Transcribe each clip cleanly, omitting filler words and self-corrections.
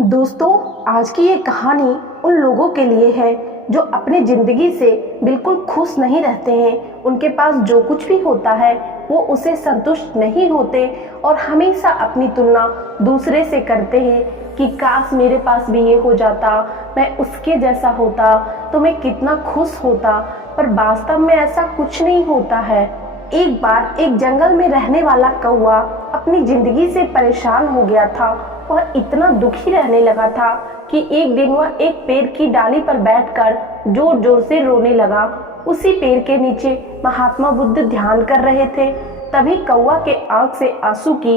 दोस्तों, आज की ये कहानी उन लोगों के लिए है जो अपनी ज़िंदगी से बिल्कुल खुश नहीं रहते हैं। उनके पास जो कुछ भी होता है वो उसे संतुष्ट नहीं होते और हमेशा अपनी तुलना दूसरे से करते हैं कि काश मेरे पास भी ये हो जाता, मैं उसके जैसा होता तो मैं कितना खुश होता। पर वास्तव में ऐसा कुछ नहीं होता है। एक बार एक जंगल में रहने वाला कौवा अपनी जिंदगी से परेशान हो गया था। वह इतना दुखी रहने लगा था कि एक दिन वह एक पेड़ की डाली पर बैठकर जोर जोर से रोने लगा। उसी पेड़ के नीचे महात्मा बुद्ध ध्यान कर रहे थे। तभी कौवा के आंख से आंसू की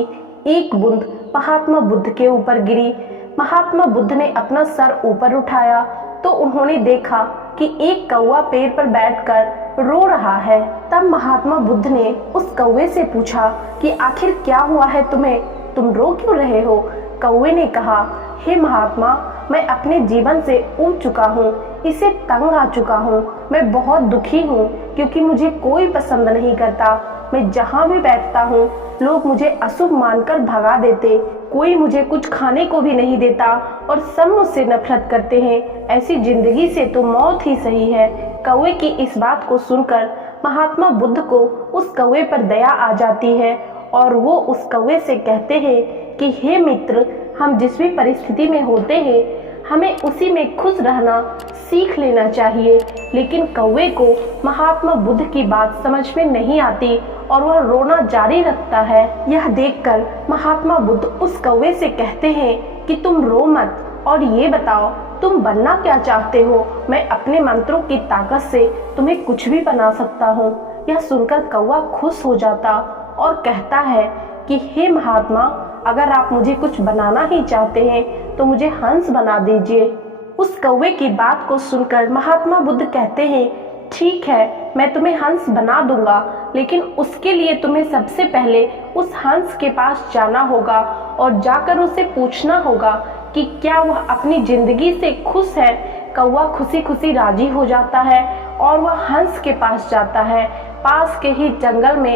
एक बूंद महात्मा बुद्ध के ऊपर गिरी। महात्मा बुद्ध ने अपना सर ऊपर उठाया तो उन्होंने देखा कि एक कौवा पेड़ पर बैठकर रो रहा है। तब महात्मा बुद्ध ने उस कौवे से पूछा कि आखिर क्या हुआ है तुम्हें, तुम रो क्यों रहे हो। कौवे ने कहा, हे महात्मा, मैं अपने जीवन से ऊब चुका हूँ, इसे तंग आ चुका हूँ। मैं बहुत दुखी हूँ क्योंकि मुझे कोई पसंद नहीं करता। मैं जहाँ भी बैठता हूँ लोग मुझे अशुभ मानकर भगा देते, कोई मुझे कुछ खाने को भी नहीं देता और सब मुझसे नफरत करते हैं। ऐसी जिंदगी से तो मौत ही सही है। कौवे की इस बात को सुनकर महात्मा बुद्ध को उस कौवे पर दया आ जाती है और वो उस कौवे से कहते हैं कि हे मित्र, हम जिस भी परिस्थिति में होते हैं हमें उसी में खुश रहना सीख लेना चाहिए। लेकिन कौवे को महात्मा बुद्ध की बात समझ में नहीं आती और वह रोना जारी रखता है। यह देखकर महात्मा बुद्ध उस कौवे से कहते हैं कि तुम रो मत और ये बताओ तुम बनना क्या चाहते हो। मैं अपने मंत्रों की ताकत से तुम्हें कुछ भी बना सकता हूँ। यह सुनकर कौवा खुश हो जाता और कहता है कि हे महात्मा, अगर आप मुझे कुछ बनाना ही चाहते हैं तो मुझे हंस बना दीजिए। उस कौवे की बात को सुनकर महात्मा बुद्ध कहते हैं, ठीक है, मैं तुम्हें हंस बना दूंगा, लेकिन उसके लिए तुम्हें सबसे पहले उस हंस के पास जाना होगा और जाकर उसे पूछना होगा कि क्या वह अपनी जिंदगी से खुश है। कौवा खुशी खुशी राजी हो जाता है और वह हंस के पास जाता है। पास के ही जंगल में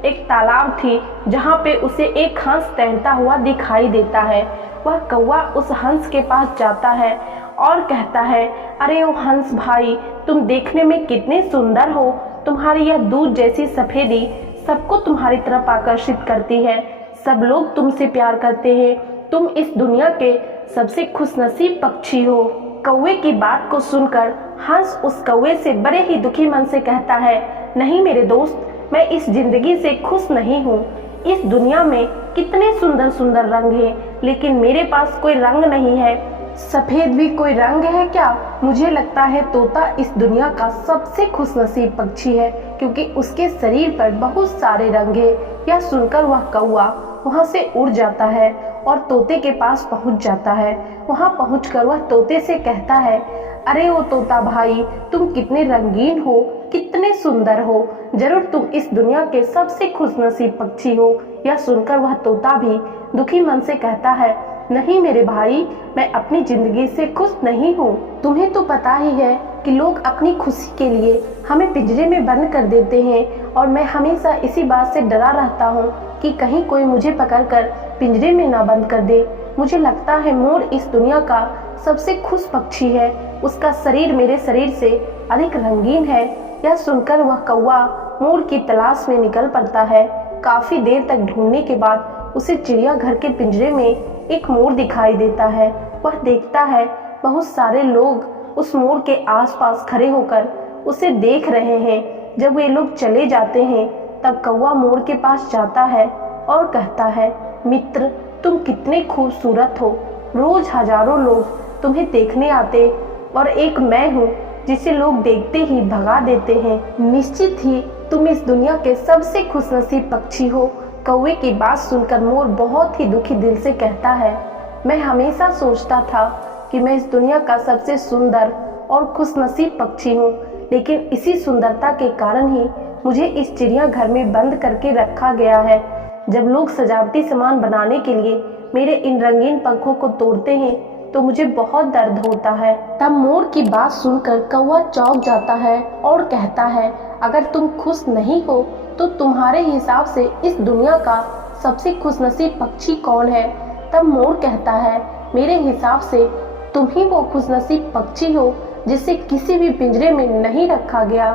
एक तालाब थी जहाँ पे उसे एक हंस तैरता हुआ दिखाई देता है। वह कौवा उस हंस के पास जाता है और कहता है, अरे ओ हंस भाई, तुम देखने में कितने सुंदर हो। तुम्हारी यह दूध जैसी सफेदी सबको तुम्हारी तरफ आकर्षित करती है। सब लोग तुमसे प्यार करते हैं। तुम इस दुनिया के सबसे खुशनसीब पक्षी हो। कौवे की बात को सुनकर हंस उस कौवे से बड़े ही दुखी मन से कहता है, नहीं मेरे दोस्त, मैं इस जिंदगी से खुश नहीं हूँ। इस दुनिया में कितने सुंदर सुंदर रंग हैं, लेकिन मेरे पास कोई रंग नहीं है। सफेद भी कोई रंग है क्या? मुझे लगता है तोता इस दुनिया का सबसे खुशनसीब पक्षी है क्योंकि उसके शरीर पर बहुत सारे रंग हैं। यह सुनकर वह कौवा वहाँ से उड़ जाता है और तोते के पास पहुँच जाता है। वहाँ पहुँचकर वह तोते से कहता है, अरे ओ तोता भाई, तुम कितने रंगीन हो, कितने सुंदर हो। जरूर तुम इस दुनिया के सबसे खुशनसीब पक्षी हो। यह सुनकर वह तोता भी दुखी मन से कहता है, नहीं मेरे भाई, मैं अपनी जिंदगी से खुश नहीं हूँ। तुम्हें तो पता ही है कि लोग अपनी खुशी के लिए हमें पिंजरे में बंद कर देते हैं और मैं हमेशा इसी बात से डरा रहता हूँ कि कहीं कोई मुझे पकड़कर पिंजरे में ना बंद कर दे। मुझे लगता है मोर इस दुनिया का सबसे खुश पक्षी है। उसका शरीर मेरे शरीर से अधिक रंगीन है। यह सुनकर वह कौवा मोर की तलाश में निकल पड़ता है। काफी देर तक ढूंढने के बाद उसे चिड़ियाघर के पिंजरे में एक मोर दिखाई देता है। वह देखता है बहुत सारे लोग उस मोर के आसपास खड़े होकर उसे देख रहे हैं। जब वे लोग चले जाते हैं तब कौवा मोर के पास जाता है और कहता है, मित्र, तुम कितने खूबसूरत हो। रोज हजारों लोग तुम्हें देखने आते और एक मैं हूँ जिसे लोग देखते ही भगा देते हैं। निश्चित ही तुम इस दुनिया के सबसे खुशनसीब पक्षी हो। कौवे की बात सुनकर मोर बहुत ही दुखी दिल से कहता है, मैं हमेशा सोचता था कि मैं इस दुनिया का सबसे सुंदर और खुशनसीब पक्षी हूँ, लेकिन इसी सुंदरता के कारण ही मुझे इस चिड़ियाघर में बंद करके रखा गया है। जब लोग सजावटी सामान बनाने के लिए मेरे इन रंगीन पंखों को तोड़ते हैं तो मुझे बहुत दर्द होता है। तब मोर की बात सुनकर कौवा चौंक जाता है और कहता है, अगर तुम खुश नहीं हो तो तुम्हारे हिसाब से इस दुनिया का सबसे खुशनसीब पक्षी कौन है? तब मोर कहता है, मेरे हिसाब से तुम ही वो खुशनसीब पक्षी हो जिसे किसी भी पिंजरे में नहीं रखा गया।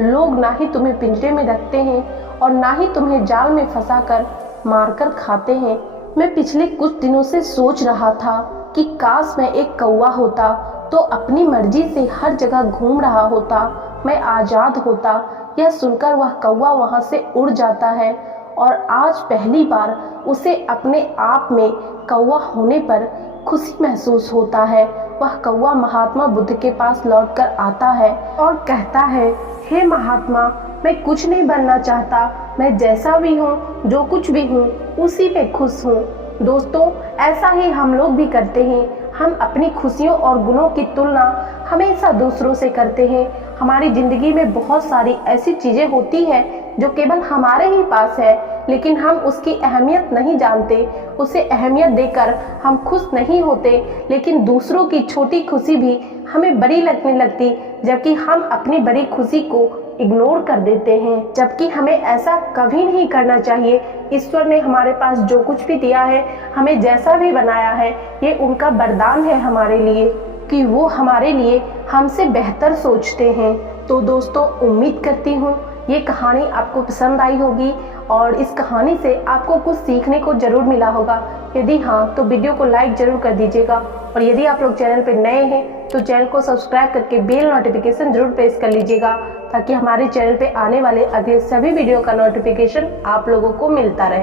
लोग ना ही तुम्हें पिंजरे में रखते हैं और ना ही तुम्हें जाल में फंसाकर मारकर खाते हैं। मैं पिछले कुछ दिनों से सोच रहा था कि काश मैं एक कौवा होता तो अपनी मर्जी से हर जगह घूम रहा होता, मैं आज़ाद होता। यह सुनकर वह कौवा वहाँ से उड़ जाता है और आज पहली बार उसे अपने आप में कौवा होने पर खुशी महसूस होता है। वह कौवा महात्मा बुद्ध के पास लौटकर आता है और कहता है, हे महात्मा, मैं कुछ नहीं बनना चाहता, मैं जैसा भी हूँ, जो कुछ भी हूँ, उसी पे खुश हूँ। दोस्तों, ऐसा ही हम लोग भी करते हैं। हम अपनी खुशियों और गुणों की तुलना हमेशा दूसरों से करते हैं। हमारी ज़िंदगी में बहुत सारी ऐसी चीज़ें होती हैं जो केवल हमारे ही पास है, लेकिन हम उसकी अहमियत नहीं जानते। उसे अहमियत देकर हम खुश नहीं होते, लेकिन दूसरों की छोटी खुशी भी हमें बड़ी लगने लगती, जबकि हम अपनी बड़ी खुशी को इग्नोर कर देते हैं। जबकि हमें ऐसा कभी नहीं करना चाहिए। ईश्वर ने हमारे पास जो कुछ भी दिया है, हमें जैसा भी बनाया है, ये उनका वरदान है हमारे लिए कि वो हमारे लिए हमसे बेहतर सोचते हैं। तो दोस्तों, उम्मीद करती हूँ ये कहानी आपको पसंद आई होगी और इस कहानी से आपको कुछ सीखने को जरूर मिला होगा। यदि हाँ, तो वीडियो को लाइक जरूर कर दीजिएगा और यदि आप लोग चैनल पर नए हैं तो चैनल को सब्सक्राइब करके बेल नोटिफिकेशन जरूर प्रेस कर लीजिएगा, ताकि हमारे चैनल पे आने वाले अगले सभी वीडियो का नोटिफिकेशन आप लोगों को मिलता रहे।